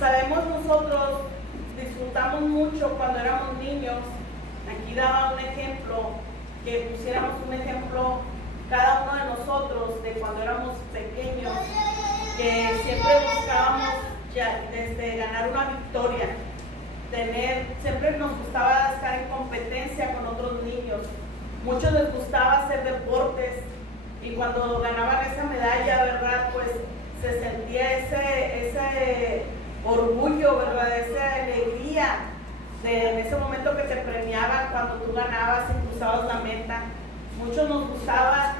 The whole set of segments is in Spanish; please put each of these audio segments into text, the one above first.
Sabemos nosotros, disfrutamos mucho cuando éramos niños. Aquí daba un ejemplo, que pusiéramos un ejemplo cada uno de nosotros de cuando éramos pequeños, que siempre buscábamos ganar una victoria, siempre nos gustaba estar en competencia con otros niños. Muchos les gustaba hacer deportes y cuando ganaban esa medalla, ¿verdad? Pues se sentía ese orgullo, ¿verdad? Esa alegría en ese momento que te premiaban cuando tú ganabas y cruzabas la meta. Muchos nos gustaba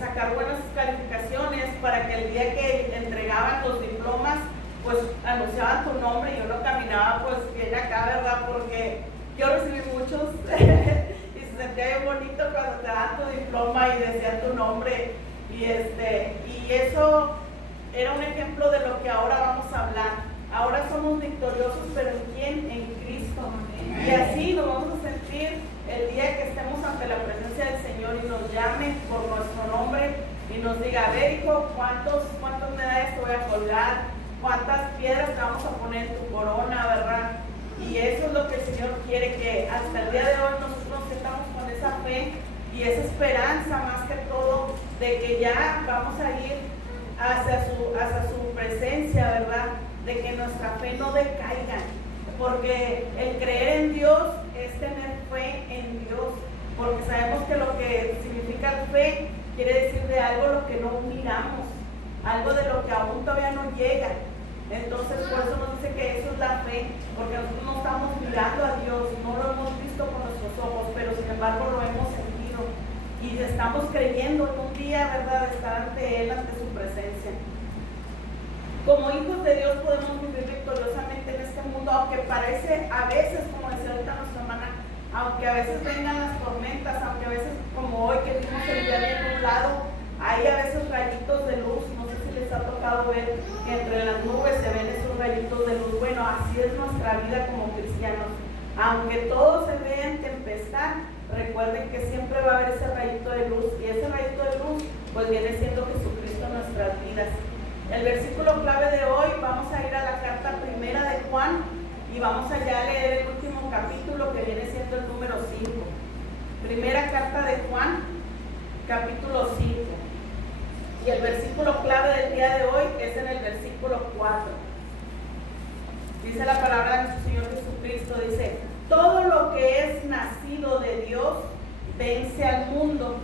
sacar buenas calificaciones para que el día que entregaban los diplomas, pues anunciaban tu nombre y uno caminaba pues bien acá, ¿verdad? Porque yo recibí muchos y se sentía bien bonito cuando te daban tu diploma y decía tu nombre y eso era un ejemplo de lo que ahora vamos a hablar. Ahora somos victoriosos, pero ¿en quién? En Cristo. Y así nos vamos a sentir el día que estemos ante la presencia del Señor y nos llame por nuestro nombre y nos diga, a ver hijo, ¿cuántas medallas te voy a colgar? ¿Cuántas piedras te vamos a poner en tu corona, verdad? Y eso es lo que el Señor quiere, que hasta el día de hoy nosotros nos sentamos con esa fe y esa esperanza más que todo de que ya vamos a ir hacia su presencia, ¿verdad? De que nuestra fe no decaiga, porque el creer en Dios es tener fe en Dios, porque sabemos que lo que significa fe quiere decir de algo lo que no miramos, algo de lo que aún todavía no llega. Entonces por eso nos dice que eso es la fe, porque nosotros no estamos mirando a Dios, no lo hemos visto con nuestros ojos, pero sin embargo lo hemos sentido y estamos creyendo en un día, ¿verdad?, estar ante Él, ante su presencia. Como hijos de Dios podemos vivir victoriosamente en este mundo, aunque parece a veces, como decía ahorita nuestra hermana, aunque a veces vengan las tormentas, aunque a veces como hoy que vimos el día de nublado, hay a veces rayitos de luz. No sé si les ha tocado ver que entre las nubes se ven esos rayitos de luz. Bueno, así es nuestra vida como cristianos. Aunque todo se vea en tempestad, recuerden que siempre va a haber ese rayito de luz, y ese rayito de luz pues viene siendo Jesucristo en nuestras vidas. El versículo clave de hoy, vamos a ir a la carta primera de Juan y vamos allá a leer el último capítulo que viene siendo el número 5. Primera carta de Juan, capítulo 5. Y el versículo clave del día de hoy es en el versículo 4. Dice la palabra de nuestro Señor Jesucristo, dice, todo lo que es nacido de Dios vence al mundo.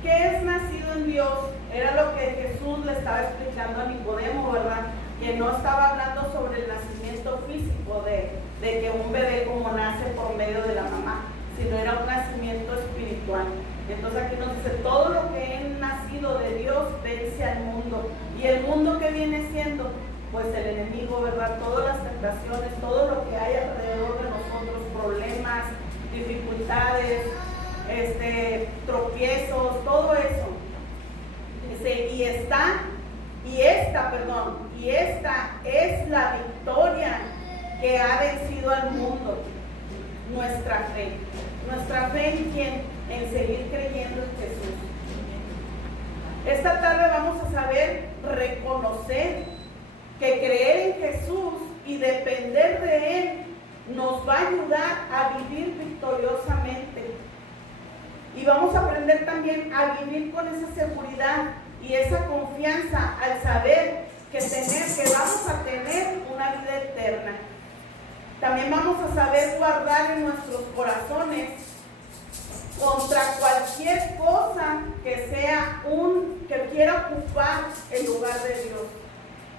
¿Qué es nacido en Dios? Era lo que Jesús le estaba explicando a Nicodemo, ¿verdad? Que no estaba hablando sobre el nacimiento físico de que un bebé como nace por medio de la mamá, sino era un nacimiento espiritual. Entonces aquí nos dice, todo lo que es nacido de Dios vence al mundo. ¿Y el mundo que viene siendo? Pues el enemigo, ¿verdad? Todas las tentaciones, todo lo que hay alrededor de nosotros, problemas, dificultades, tropiezos, todo eso. Y esta es la victoria que ha vencido al mundo, nuestra fe. ¿Nuestra fe en quién? En seguir creyendo en Jesús. Esta tarde vamos a saber reconocer que creer en Jesús y depender de Él nos va a ayudar a vivir victoriosamente. Y vamos a aprender también a vivir con esa seguridad y esa confianza al saber que vamos a tener una vida eterna. También vamos a saber guardar en nuestros corazones contra cualquier cosa que quiera ocupar el lugar de Dios.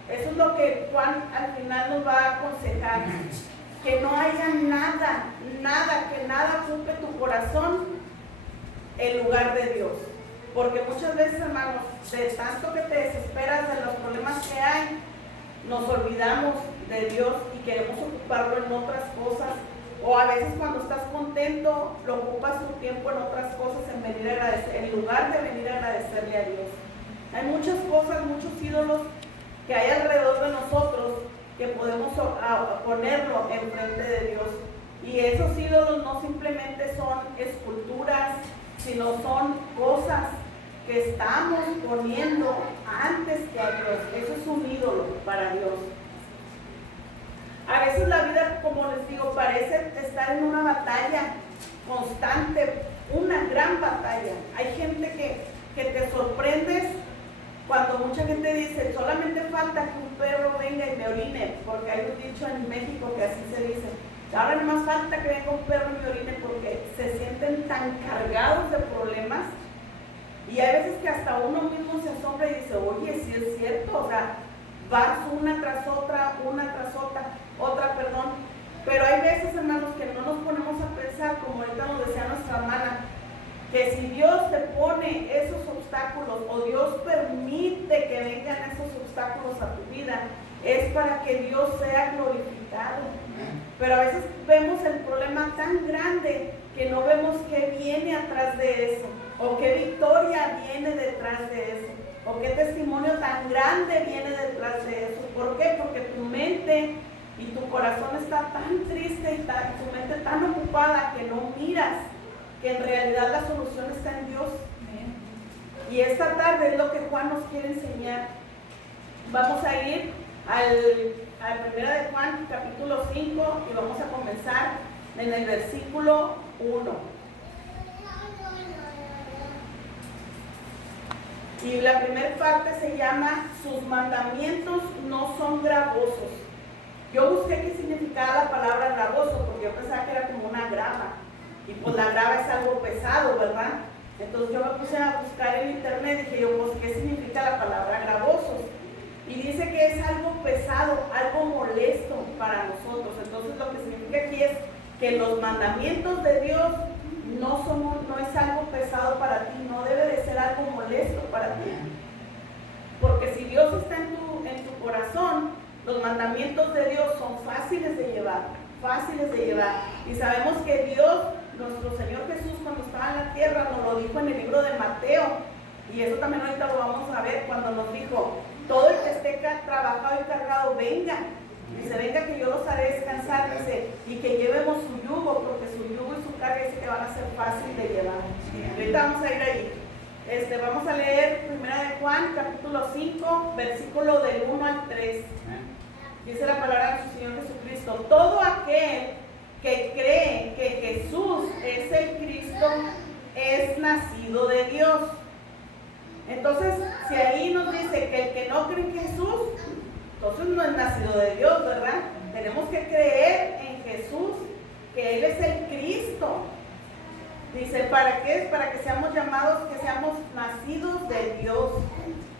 Eso es lo que Juan al final nos va a aconsejar. Que no haya que nada ocupe tu corazón el lugar de Dios. Porque muchas veces, hermanos, de tanto que te desesperas de los problemas que hay, nos olvidamos de Dios y queremos ocuparlo en otras cosas. O a veces cuando estás contento, lo ocupas tu tiempo en otras cosas en lugar de venir a agradecerle a Dios. Hay muchas cosas, muchos ídolos que hay alrededor de nosotros que podemos ponerlo enfrente de Dios. Y esos ídolos no simplemente son esculturas, sino son cosas que estamos poniendo antes que a Dios. Eso es un ídolo para Dios. estar en una batalla constante, una gran batalla. Hay gente que te sorprendes cuando mucha gente dice, solamente falta que un perro venga y me orine, porque hay un dicho en México que así se dice. Ahora no más falta que venga un perro y me orine, porque se sienten tan cargados de problemas. Y hay veces que hasta uno mismo se asombra y dice, oye, sí es cierto, o sea, vas una tras otra, pero hay veces, hermanos, que no nos ponemos a pensar, como ahorita nos decía nuestra hermana, que si Dios te pone esos obstáculos o Dios permite que vengan esos obstáculos a tu vida, es para que Dios sea glorificado. Pero a veces vemos el problema tan grande que no vemos qué viene atrás de eso, o qué victoria viene detrás de eso, o qué testimonio tan grande viene detrás de eso. ¿Por qué? Porque tu mente y tu corazón está tan triste y tu mente tan ocupada que no miras que en realidad la solución está en Dios. Y esta tarde es lo que Juan nos quiere enseñar. Vamos a ir al 1 de Juan, capítulo 5, y vamos a comenzar en el versículo 1. Y la primera parte se llama, sus mandamientos no son gravosos. Yo busqué qué significaba la palabra gravoso, porque yo pensaba que era como una grava. Y pues la grava es algo pesado, ¿verdad? Entonces yo me puse a buscar en internet y dije yo, pues, ¿qué significa la palabra gravosos? Y dice que es algo pesado, algo molesto para nosotros. Entonces lo que significa aquí es que los mandamientos de Dios no es algo pesado para ti, no debe de ser algo molesto para ti. Porque si Dios está en tu corazón, los mandamientos de Dios son fáciles de llevar. Y sabemos que Dios, nuestro Señor Jesús, cuando estaba en la tierra, nos lo dijo en el libro de Mateo. Y eso también ahorita lo vamos a ver cuando nos dijo, todo el que esté trabajado y cargado, venga. Dice, venga que yo los haré descansar, dice, y que llevemos su yugo, porque su yugo y su carga dice que van a ser fáciles de llevar. Ahorita vamos a ir ahí. Vamos a leer 1 de Juan, capítulo 5, versículo del 1 al 3. Dice la palabra de su Señor Jesucristo, todo aquel que cree que Jesús es el Cristo es nacido de Dios. Entonces, si ahí nos dice que el que no cree en Jesús, entonces no es nacido de Dios, ¿verdad? Tenemos que creer en Jesús, que Él es el Cristo. Dice, ¿para qué? Para que seamos llamados, que seamos nacidos de Dios.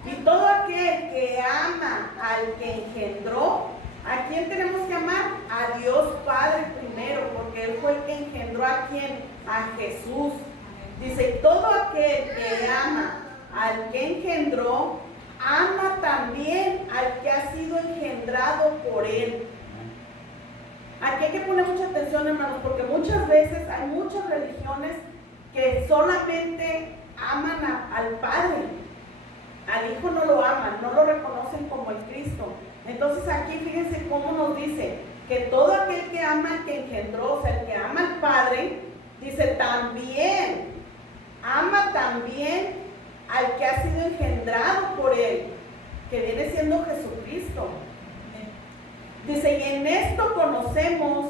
Y todo aquel que ama al que engendró, ¿a quién tenemos que amar? A Dios Padre primero, porque Él fue el que engendró ¿a quién? A Jesús. Dice, todo aquel que ama al que engendró, ama también al que ha sido engendrado por Él. Aquí hay que poner mucha atención, hermanos, porque muchas veces hay muchas religiones que solamente aman al Padre. Al Hijo no lo aman, no lo reconocen como el Cristo. Entonces aquí fíjense cómo nos dice que todo aquel que ama al que engendró, o sea, el que ama al Padre, dice también, ama también al que ha sido engendrado por Él, que viene siendo Jesucristo. Dice, y en esto conocemos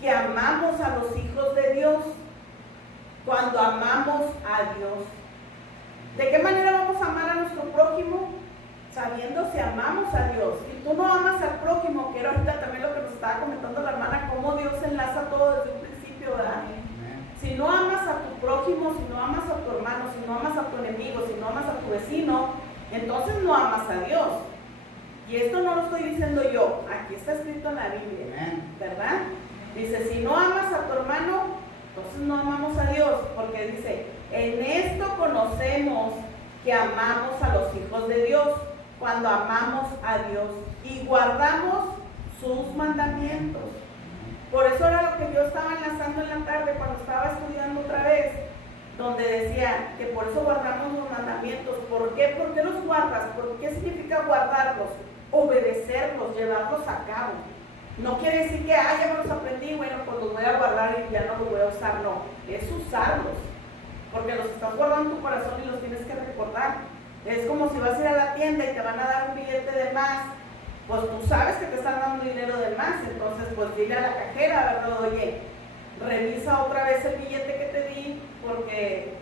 que amamos a los hijos de Dios, cuando amamos a Dios. ¿De qué manera vamos a amar a nuestro prójimo? Sabiendo si amamos a Dios. Si tú no amas al prójimo, que era ahorita también lo que nos estaba comentando la hermana, cómo Dios enlaza todo desde un principio, ¿verdad? Si no amas a tu prójimo, si no amas a tu hermano, si no amas a tu enemigo, si no amas a tu vecino, entonces no amas a Dios. Y esto no lo estoy diciendo yo, aquí está escrito en la Biblia, ¿verdad? Dice, si no amas a tu hermano, entonces no amamos a Dios, porque dice, en esto conocemos que amamos a los hijos de Dios, cuando amamos a Dios y guardamos sus mandamientos. Por eso era lo que yo estaba enlazando en la tarde cuando estaba estudiando otra vez, donde decía que por eso guardamos los mandamientos. ¿Por qué? ¿Por qué los guardas? ¿Por qué significa guardarlos? Obedecerlos, llevarlos a cabo. No quiere decir que, ya me los aprendí, bueno, pues los voy a guardar y ya no los voy a usar. No, es usarlos, porque los estás guardando en tu corazón y los tienes que recordar. Es como si vas a ir a la tienda y te van a dar un billete de más, pues tú sabes que te están dando dinero de más, entonces pues dile a la cajera, ¿verdad? Oye, revisa otra vez el billete que te di, porque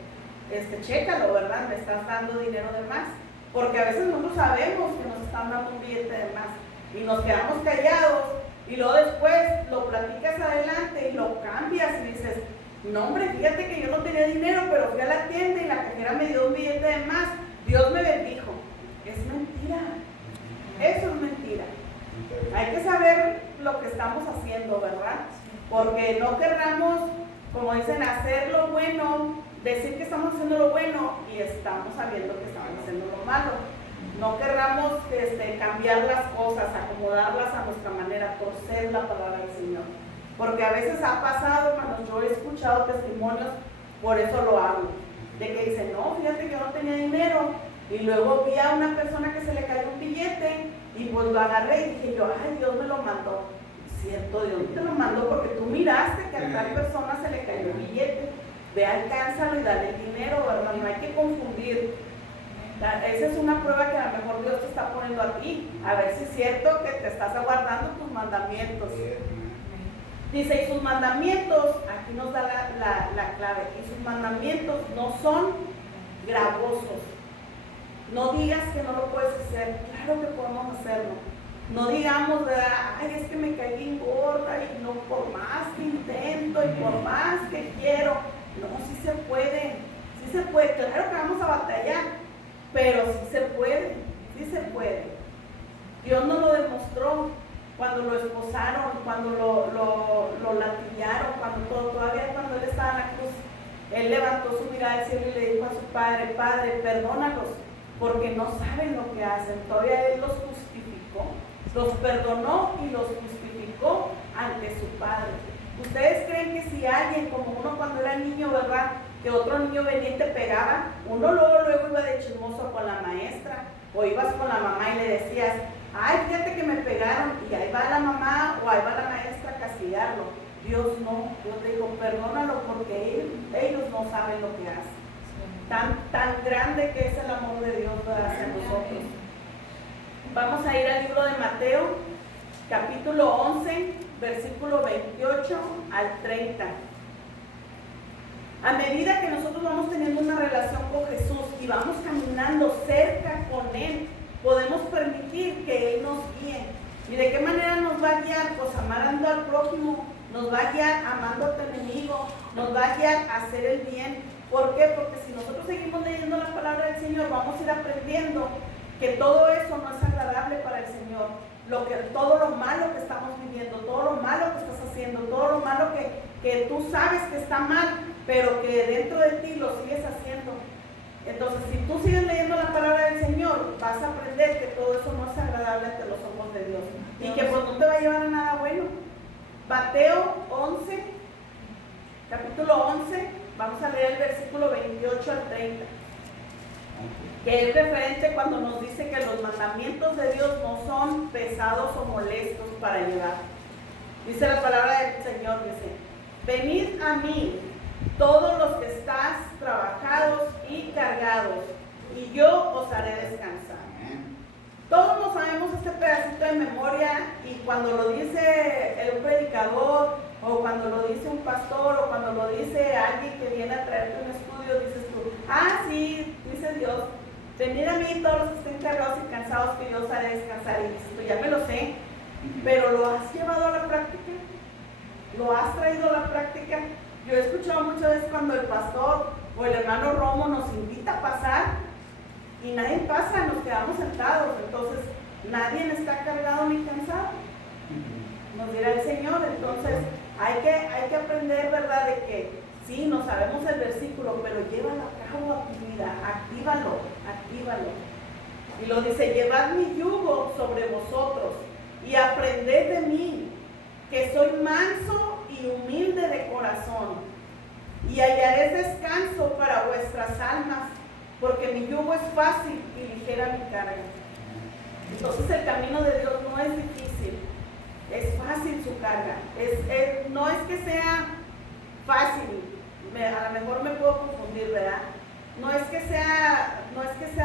chécalo, ¿verdad? Me estás dando dinero de más. Porque a veces nosotros sabemos que nos están dando un billete de más y nos quedamos callados y luego después lo platicas adelante y lo cambias y dices, no hombre, fíjate que yo no tenía dinero, pero fui a la tienda y la cajera me dio un billete de más, Dios me bendijo. Es mentira, eso es mentira. Hay que saber lo que estamos haciendo, ¿verdad? Porque no querramos, como dicen, hacer lo bueno, decir que estamos haciendo lo bueno y estamos sabiendo que estamos haciendo lo malo. No querramos cambiar las cosas, acomodarlas a nuestra manera, torcer la palabra del Señor. Porque a veces ha pasado cuando yo he escuchado testimonios, por eso lo hago, de que dicen, no, fíjate que yo no tenía dinero, y luego vi a una persona que se le cayó un billete, y pues lo agarré y dije yo, ay, Dios me lo mandó. Cierto, Dios te lo mandó porque tú miraste que a tal persona se le cayó el billete. Ve, alcánzalo y dale el dinero, ¿verdad? No hay que confundir. Esa es una prueba que a lo mejor Dios te está poniendo a ti, a ver si es cierto que te estás aguardando tus mandamientos. Dice, y sus mandamientos, aquí nos da la clave, y sus mandamientos no son gravosos. No digas que no lo puedes hacer, claro que podemos hacerlo. No digamos, ¿verdad? Ay, es que me caí bien gorda y no, por más que intento y por más que quiero. No, sí se puede, claro que vamos a batallar, pero sí se puede. Dios nos lo demostró cuando lo esposaron, cuando lo latillaron, todavía cuando Él estaba en la cruz. Él levantó su mirada al cielo y le dijo a su Padre, Padre, perdónalos, porque no saben lo que hacen. Todavía Él los justificó, los perdonó y los justificó ante su Padre. ¿Ustedes creen que si alguien, como uno cuando era niño, ¿verdad?, que otro niño venía y te pegaba, uno luego iba de chismoso con la maestra, o ibas con la mamá y le decías, ay, fíjate que me pegaron, y ahí va la mamá o ahí va la maestra a castigarlo? Dios no, Dios le dijo, perdónalo porque ellos no saben lo que hacen. Tan grande que es el amor de Dios hacia nosotros. Vamos a ir al libro de Mateo, capítulo 11, versículo 28 al 30. A medida que nosotros vamos teniendo una relación con Jesús y vamos caminando cerca con Él, podemos permitir que Él nos guíe. ¿Y de qué manera nos va a guiar? Pues amando al prójimo, nos va a guiar amando a tu enemigo, nos va a guiar a hacer el bien. ¿Por qué? Porque si nosotros seguimos leyendo la palabra del Señor, vamos a ir aprendiendo que todo eso no es agradable para el Señor. Todo lo malo que estamos viviendo, todo lo malo que estás haciendo, todo lo malo que tú sabes que está mal, pero que dentro de ti lo sigues haciendo. Entonces, si tú sigues leyendo la palabra del Señor, vas a aprender que todo eso no es agradable ante los ojos de Dios y que pues no te va a llevar a nada bueno. Mateo 11, capítulo 11, vamos a leer el versículo 28 al 30. Que es referente cuando nos dice que los mandamientos de Dios no son pesados o molestos para llevar. Dice la palabra del Señor, dice, venid a mí todos los que estáis trabajados y cargados, y yo os haré descansar. Todos nos sabemos este pedacito de memoria, y cuando lo dice el predicador, o cuando lo dice un pastor, o cuando lo dice alguien que viene a traerte un estudio, dices tú, ah, sí, dice Dios, venid a mí todos los que estén cargados y cansados, que yo os haré descansar. Y dices tú, ya me lo sé, pero ¿lo has llevado a la práctica? ¿Lo has traído a la práctica? Yo he escuchado muchas veces cuando el pastor o el hermano Romo nos invita a pasar y nadie pasa, nos quedamos sentados, entonces nadie está cargado ni cansado, nos dirá el Señor. Entonces hay que aprender, ¿verdad?, de que sí, no sabemos el versículo, pero llévalo a cabo a tu vida, actívalo. Y lo dice, llevad mi yugo sobre vosotros y aprended de mí, que soy manso y humilde de corazón, y hallaréis descanso para vuestras almas, porque mi yugo es fácil y ligera mi carga. Entonces el camino de Dios no es difícil, es fácil su carga. No es que sea fácil, a lo mejor me puedo confundir, ¿verdad? No es que sea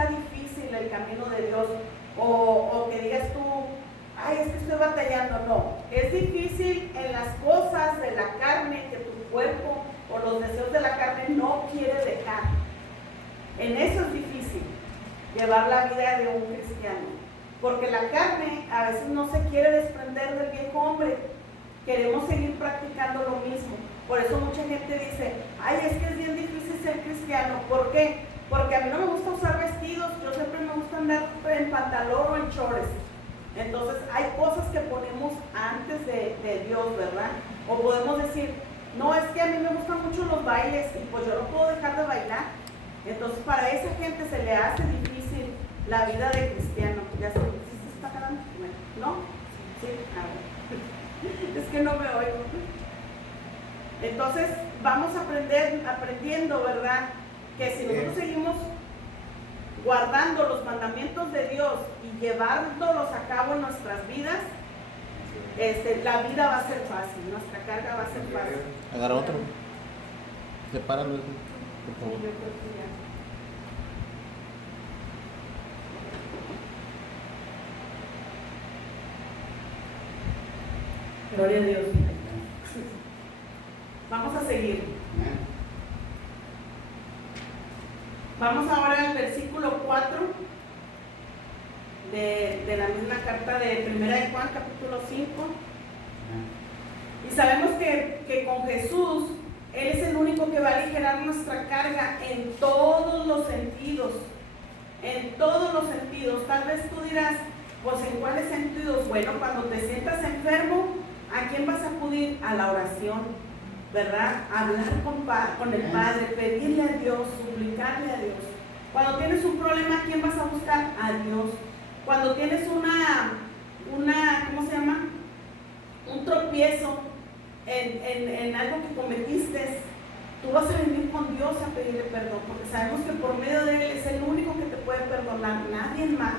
difícil el camino de Dios, o que digas tú, ay, es que estoy batallando. No, es difícil en las cosas de la carne que tu cuerpo o los deseos de la carne no quiere dejar. En eso es difícil llevar la vida de un cristiano, porque la carne a veces no se quiere desprender del viejo hombre. Queremos seguir practicando lo mismo. Por eso mucha gente dice, ay, es que es bien difícil ser cristiano. ¿Por qué? Porque a mí no me gusta usar vestidos, yo siempre me gusta andar en pantalón o en shorts. Entonces hay cosas que ponemos antes de Dios, ¿verdad? O podemos decir, no, es que a mí me gustan mucho los bailes y pues yo no puedo dejar de bailar. Entonces para esa gente se le hace difícil la vida de cristiano. ¿Ya se está jalando? ¿No? Sí, a ver. Es que no me oigo. Entonces vamos aprendiendo, ¿verdad? Que si nosotros seguimos guardando los mandamientos de Dios y llevándolos a cabo en nuestras vidas, la vida va a ser fácil, nuestra carga va a ser fácil. Agarra otro. Sepáralo, por favor. Yo creo que ya. Gloria a Dios. Vamos a seguir. Vamos ahora al versículo 4 de la misma carta de 1 de Juan, capítulo 5. Y sabemos que con Jesús, Él es el único que va a aligerar nuestra carga en todos los sentidos. En todos los sentidos. Tal vez tú dirás, pues ¿en cuáles sentidos? Bueno, cuando te sientas enfermo, ¿a quién vas a acudir? A la oración, ¿verdad? Hablar con el Padre, pedirle a Dios, suplicarle a Dios. Cuando tienes un problema, ¿a quién vas a buscar? A Dios. Cuando tienes ¿cómo se llama? Un tropiezo en algo que cometiste, tú vas a venir con Dios a pedirle perdón, porque sabemos que por medio de Él es el único que te puede perdonar, nadie más,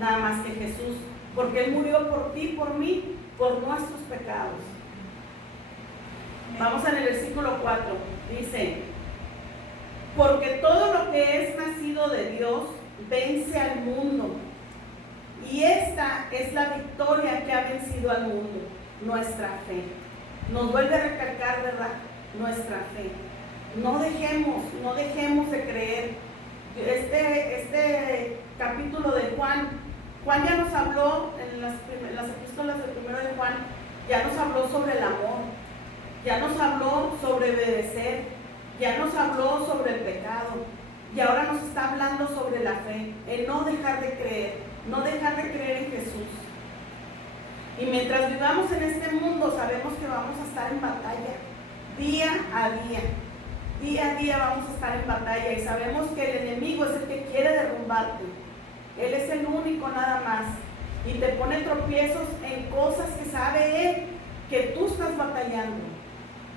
nada más que Jesús, porque Él murió por ti, por mí, por nuestros pecados. Vamos en el versículo 4, dice, porque todo lo que es nacido de Dios vence al mundo, y esta es la victoria que ha vencido al mundo, nuestra fe. Nos vuelve a recalcar, ¿verdad? Nuestra fe. No dejemos de creer. Este capítulo de Juan ya nos habló en las epístolas del 1 de Juan, ya nos habló sobre el amor, ya nos habló sobre obedecer, ya nos habló sobre el pecado, y ahora nos está hablando sobre la fe, el no dejar de creer en Jesús. Y mientras vivamos en este mundo, sabemos que vamos a estar en batalla, día a día vamos a estar en batalla, y sabemos que el enemigo es el que quiere derrumbarte. Él es el único nada más, y te pone tropiezos en cosas que sabe Él que tú estás batallando.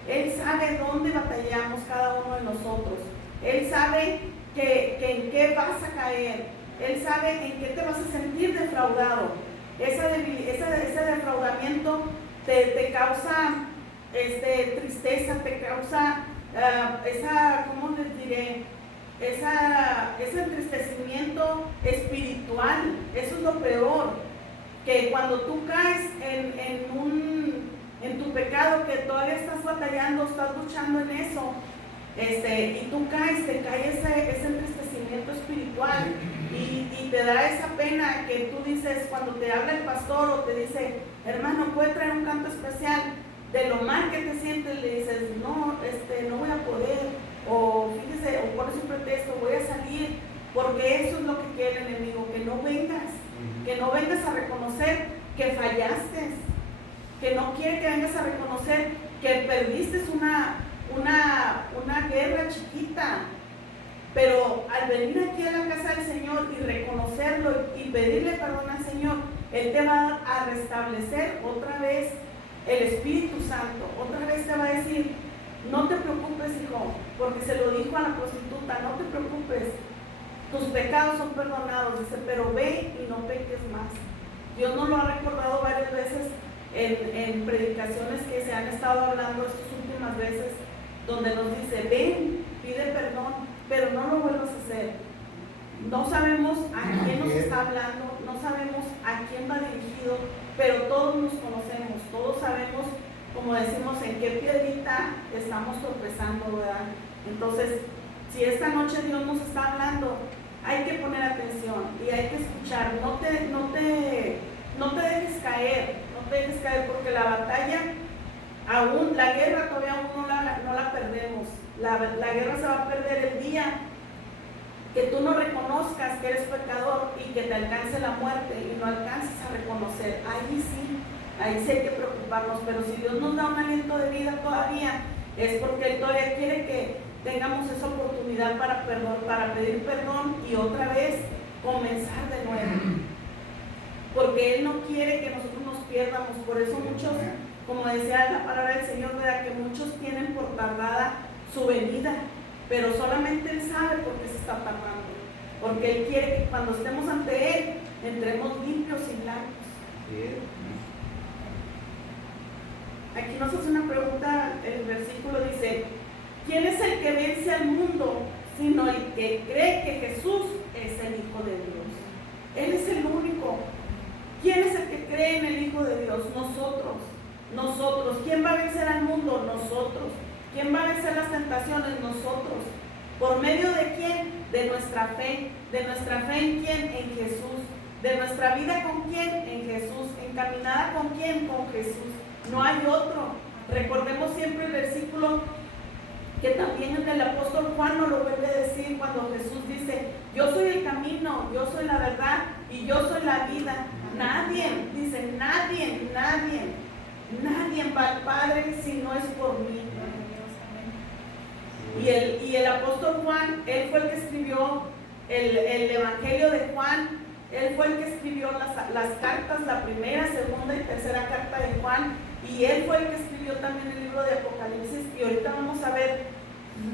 Él sabe dónde batallamos cada uno de nosotros. Él sabe que en qué vas a caer. Él sabe en qué te vas a sentir defraudado. Ese defraudamiento te causa tristeza, te causa ¿cómo les diré? Ese entristecimiento espiritual. Eso es lo peor, que cuando tú caes en tu pecado, que todavía estás batallando, estás luchando en eso, y tú caes, te cae ese entristecimiento espiritual, y te da esa pena que tú dices, cuando te habla el pastor o te dice, hermano, ¿puede traer un canto especial? De lo mal que te sientes, le dices, no, no voy a poder, o fíjese, o pones un pretexto, voy a salir, porque eso es lo que quiere el enemigo, que no vengas a reconocer que fallaste, que no quiere que vengas a reconocer que perdiste una guerra chiquita. Pero al venir aquí a la casa del Señor y reconocerlo y pedirle perdón al Señor, Él te va a restablecer otra vez el Espíritu Santo. Otra vez te va a decir, no te preocupes, hijo, porque se lo dijo a la prostituta, no te preocupes, tus pecados son perdonados, dice, pero ve y no peques más. Dios nos lo ha recordado varias veces en predicaciones que se han estado hablando estas últimas veces, donde nos dice, ven, pide perdón, pero no lo vuelvas a hacer. No sabemos a quién nos está hablando, no sabemos a quién va dirigido, pero todos nos conocemos, todos sabemos, como como decimos, en qué piedrita estamos tropezando, ¿verdad? Entonces, si esta noche Dios nos está hablando, hay que poner atención y hay que escuchar. No te dejes caer, porque la batalla, aún la guerra todavía aún no la perdemos. La guerra se va a perder el día que tú no reconozcas que eres pecador y que te alcance la muerte y no alcances a reconocer. Ahí sí hay que preocuparnos, pero si Dios nos da un aliento de vida todavía, es porque Él todavía quiere que tengamos esa oportunidad para pedir perdón y otra vez comenzar de nuevo, porque Él no quiere que nosotros nos pierdamos. Por eso muchos, como decía la palabra del Señor, ¿verdad?, que muchos tienen por tardada su venida, pero solamente Él sabe por qué se está tardando, porque Él quiere que cuando estemos ante Él entremos limpios y blancos. Aquí nos hace una pregunta, el versículo dice: ¿quién es el que vence al mundo sino el que cree que Jesús es el Hijo de Dios? Él es el único. ¿Quién es el que cree en el Hijo de Dios? Nosotros. ¿Quién va a vencer al mundo? Nosotros. ¿Quién va a vencer las tentaciones? Nosotros. ¿Por medio de quién? De nuestra fe. ¿De nuestra fe en quién? En Jesús. ¿De nuestra vida con quién? En Jesús. ¿Encaminada con quién? Con Jesús. No hay otro. Recordemos siempre el versículo que también el apóstol Juan nos lo vuelve a decir cuando Jesús dice: yo soy el camino, yo soy la verdad y yo soy la vida. Nadie va al Padre si no es por mí. Y el apóstol Juan, él fue el que escribió el Evangelio de Juan. Él fue el que escribió las cartas, la primera, segunda y tercera carta de Juan, y él fue el que escribió también el libro de Apocalipsis. Y ahorita vamos a ver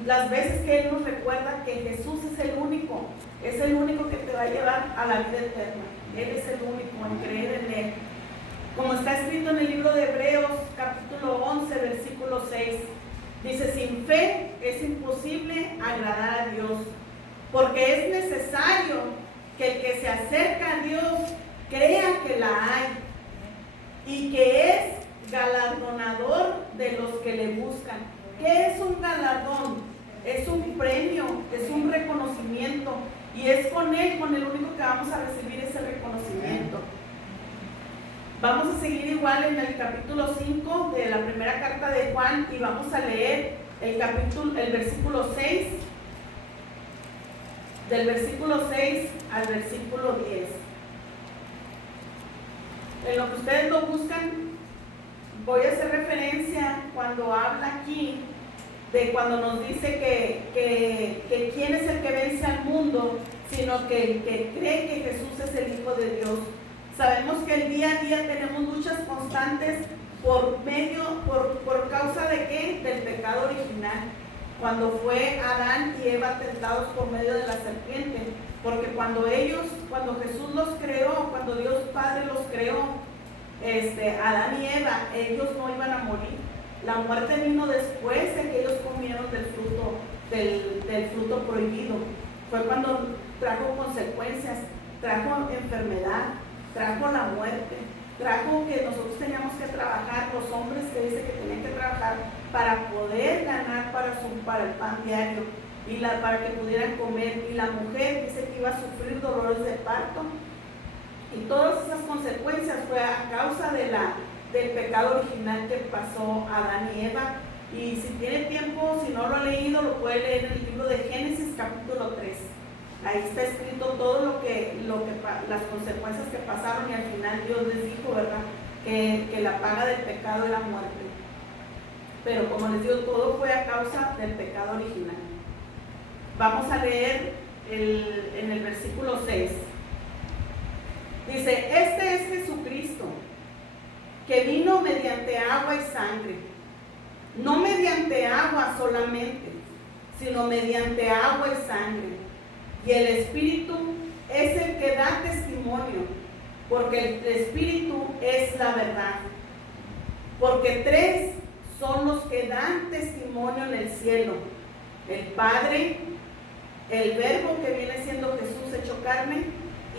las veces que él nos recuerda que Jesús es el único que te va a llevar a la vida eterna. Él es el único, en creer en Él. Como está escrito en el libro de Hebreos, capítulo 11, versículo 6, dice: sin fe es imposible agradar a Dios, porque es necesario que el que se acerca a Dios crea que la hay y que es galardonador de los que le buscan. ¿Qué es un galardón? Es un premio, es un reconocimiento, y es con él, con el único que vamos a recibir ese reconocimiento. Vamos a seguir igual en el capítulo 5 de la primera carta de Juan y vamos a leer el versículo 6, del versículo 6 al versículo 10. En lo que ustedes lo buscan, voy a hacer referencia cuando habla aquí de cuando nos dice que quién es el que vence al mundo, sino que el que cree que Jesús es el Hijo de Dios. Sabemos que el día a día tenemos luchas constantes por causa de ¿qué? Del pecado original, cuando fue Adán y Eva tentados por medio de la serpiente, porque cuando Jesús los creó, cuando Dios Padre los creó, Adán y Eva, ellos no iban a morir. La muerte vino después de que ellos comieron del fruto prohibido. Fue cuando trajo consecuencias, trajo enfermedad, trajo la muerte, trajo que nosotros teníamos que trabajar, los hombres que dice que tenían que trabajar para poder ganar para el pan diario y para que pudieran comer, y la mujer dice que iba a sufrir dolores de parto, y todas esas consecuencias fue a causa del pecado original que pasó a Adán y Eva. Y si tiene tiempo, si no lo ha leído, lo puede leer en el libro de Génesis capítulo 3. Ahí está escrito todo las consecuencias que pasaron, y al final Dios les dijo, ¿verdad?, que la paga del pecado era muerte. Pero como les digo, todo fue a causa del pecado original. Vamos a leer en el versículo 6. Dice: este es Jesucristo, que vino mediante agua y sangre, no mediante agua solamente, sino mediante agua y sangre. Y el Espíritu es el que da testimonio, porque el Espíritu es la verdad. Porque tres son los que dan testimonio en el cielo: el Padre, el Verbo, que viene siendo Jesús hecho carne,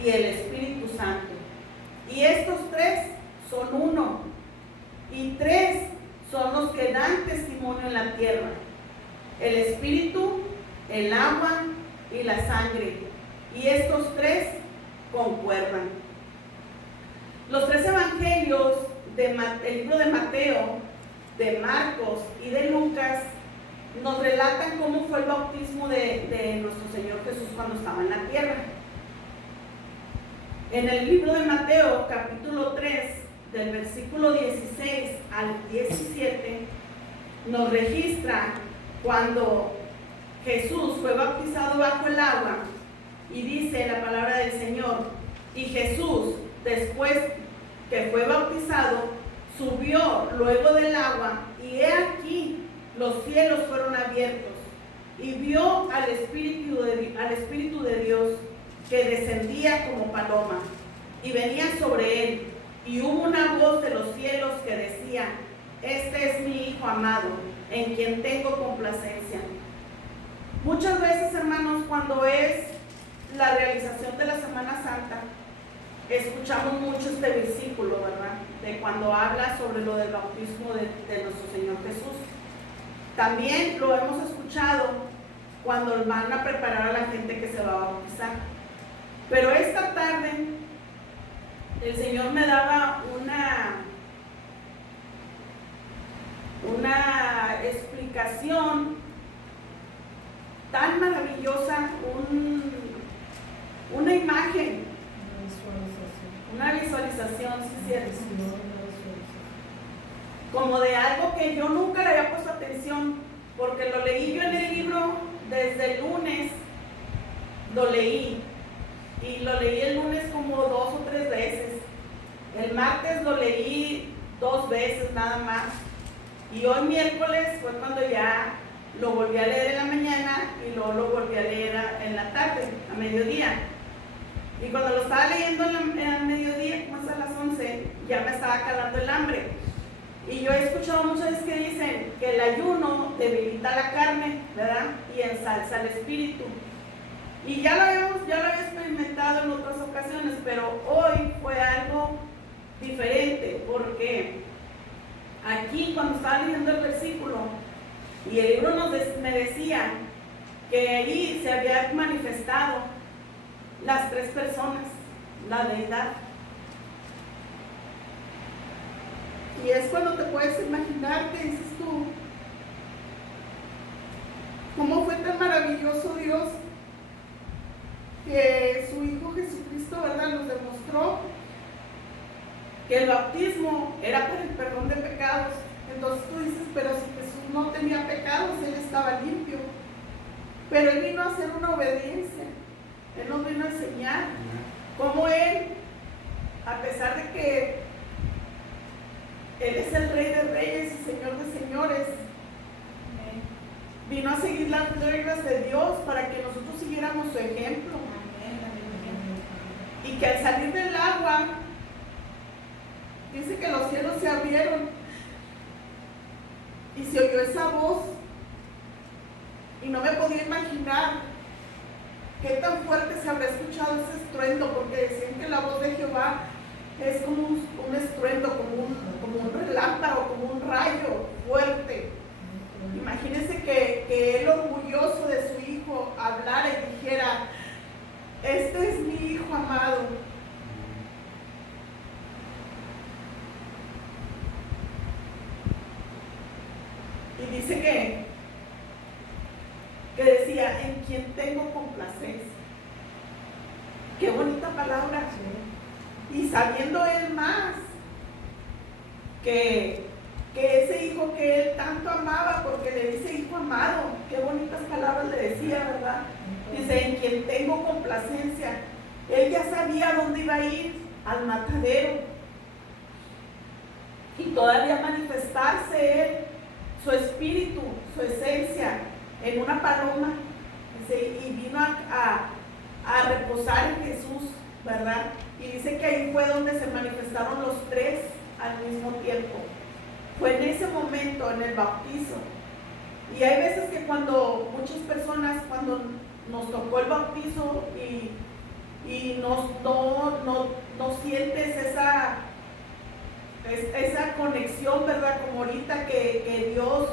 y el Espíritu Santo. Y estos tres son uno, y tres son los que dan testimonio en la tierra: el espíritu, el agua y la sangre. Y estos tres concuerdan. Los tres evangelios, el libro de Mateo, de Marcos y de Lucas, nos relatan cómo fue el bautismo de nuestro Señor Jesús cuando estaba en la tierra. En el libro de Mateo, capítulo 3, del versículo 16 al 17, nos registra cuando Jesús fue bautizado bajo el agua, y dice la palabra del Señor: y Jesús, después que fue bautizado, subió luego del agua, y he aquí los cielos fueron abiertos, y vio al Espíritu de Dios que descendía como paloma y venía sobre él, y hubo una voz de los cielos que decía: este es mi Hijo amado, en quien tengo complacencia. Muchas veces, hermanos, cuando es la realización de la Semana Santa, escuchamos mucho este versículo, ¿verdad? De cuando habla sobre lo del bautismo de nuestro Señor Jesús. También lo hemos escuchado cuando van a preparar a la gente que se va a bautizar. Pero esta tarde el Señor me daba una explicación tan maravillosa, una imagen, una visualización, sí, cierto, como de algo que yo nunca le había puesto atención, porque lo leí yo en el libro desde el lunes, lo leí, y lo leí el lunes como 2 o 3 veces. El martes lo leí 2 veces nada más, y hoy miércoles fue cuando ya lo volví a leer en la mañana y luego lo volví a leer en la tarde, a mediodía. Y cuando lo estaba leyendo al mediodía, como es a las 11, ya me estaba calando el hambre. Y yo he escuchado muchas veces que dicen que el ayuno debilita la carne, ¿verdad? Y ensalza el espíritu. Y ya lo había experimentado en otras ocasiones, pero hoy fue algo diferente, porque aquí cuando estaba leyendo el versículo, y el libro me decía que ahí se había manifestado las 3 personas, la deidad. Y es cuando te puedes imaginar que dices tú, ¿cómo fue tan maravilloso Dios que su Hijo Jesucristo, ¿verdad?, nos demostró que el bautismo era para el perdón de pecados? Entonces tú dices, pero si Jesús no tenía pecados, Él estaba limpio. Pero Él vino a hacer una obediencia. Él nos vino a enseñar cómo Él, a pesar de que Él es el Rey de Reyes y Señor de Señores, vino a seguir las reglas de Dios para que nosotros siguiéramos su ejemplo. Y que al salir del agua, dice que los cielos se abrieron y se oyó esa voz, y no me podía imaginar qué tan fuerte se habrá escuchado ese estruendo, porque decían que la voz de Jehová es como un estruendo, como un relámpago, como un rayo fuerte. Imagínense que él, orgulloso de su hijo, hablara y dijera: este es mi Hijo amado. Y dice que decía: en quien tengo complacencia. Qué bonita palabra. Y sabiendo él más que ese hijo que él tanto amaba, porque le dice Hijo amado, qué bonitas palabras le decía, ¿verdad? Dice: en quien tengo complacencia. Él ya sabía dónde iba a ir, al matadero, y todavía manifestarse él, su espíritu, su esencia, en una paloma. Dice, y vino a reposar en Jesús, ¿verdad? Y dice que ahí fue donde se manifestaron los 3 al mismo tiempo. Fue en ese momento, en el bautizo. Y hay veces que cuando muchas personas, cuando nos tocó el bautizo y no sientes esa conexión, ¿verdad? Como ahorita que Dios,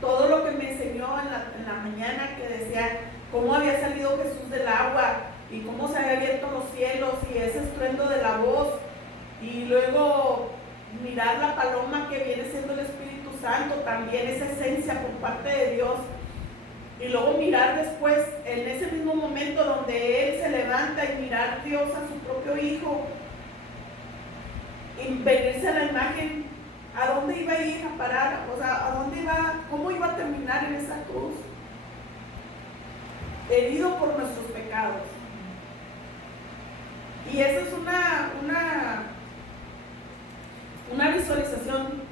todo lo que me enseñó en la mañana, que decía cómo había salido Jesús del agua y cómo se habían abierto los cielos y ese estruendo de la voz, y luego mirar la paloma que viene siendo el Espíritu Santo, también esa esencia por parte de Dios, y luego mirar después en ese mismo momento donde Él se levanta y mirar Dios a su propio Hijo y venirse a la imagen, ¿a dónde iba a ir a parar? O sea, ¿a dónde iba? ¿Cómo iba a terminar en esa cruz? Herido por nuestros pecados. Y esa es una visualización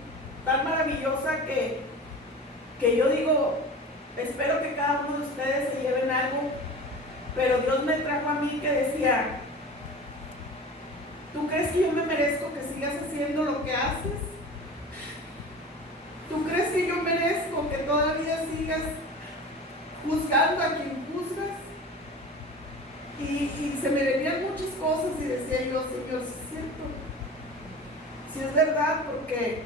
tan maravillosa que yo digo, espero que cada uno de ustedes se lleven algo, pero Dios me trajo a mí que decía, ¿tú crees que yo me merezco que sigas haciendo lo que haces? ¿Tú crees que yo merezco que todavía sigas juzgando a quien juzgas? Y se me venían muchas cosas y decía yo, Señor, sí es cierto, sí es verdad, porque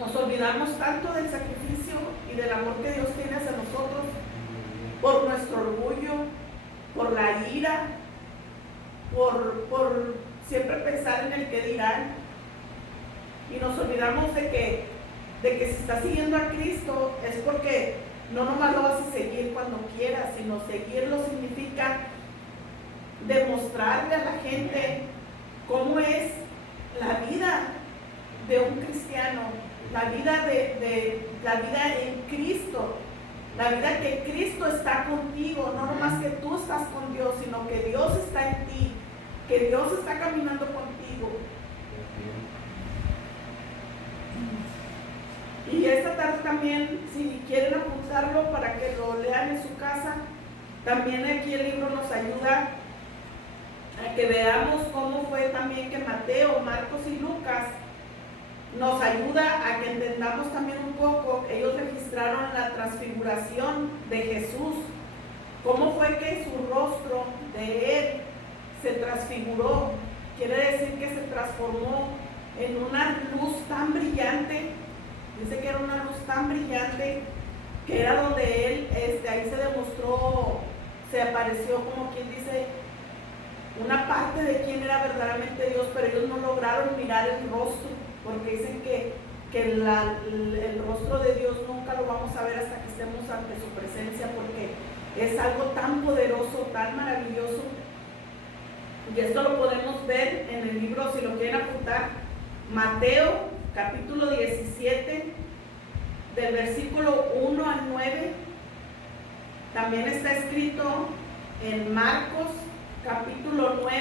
nos olvidamos tanto del sacrificio y del amor que Dios tiene hacia nosotros, por nuestro orgullo, por la ira, por siempre pensar en el que dirán, y nos olvidamos de que si estás siguiendo a Cristo es porque no nomás lo vas a seguir cuando quieras, sino seguirlo significa demostrarle a la gente cómo es la vida de un cristiano, la vida la vida en Cristo, la vida que Cristo está contigo, no nomás que tú estás con Dios, sino que Dios está en ti, que Dios está caminando contigo. Y esta tarde también, si quieren apuntarlo para que lo lean en su casa, también aquí el libro nos ayuda a que veamos cómo fue también que Mateo, Marcos y Lucas nos ayuda a que entendamos también un poco. Ellos registraron la transfiguración de Jesús, cómo fue que su rostro de Él se transfiguró, quiere decir que se transformó en una luz tan brillante. Dice que era una luz tan brillante que era donde Él, ahí se demostró, se apareció, como quien dice, una parte de quién era verdaderamente Dios, pero ellos no lograron mirar el rostro, porque dicen que el rostro de Dios nunca lo vamos a ver hasta que estemos ante su presencia, porque es algo tan poderoso, tan maravilloso. Y esto lo podemos ver en el libro, si lo quieren apuntar, Mateo capítulo 17, del versículo 1 al 9. También está escrito en Marcos capítulo 9.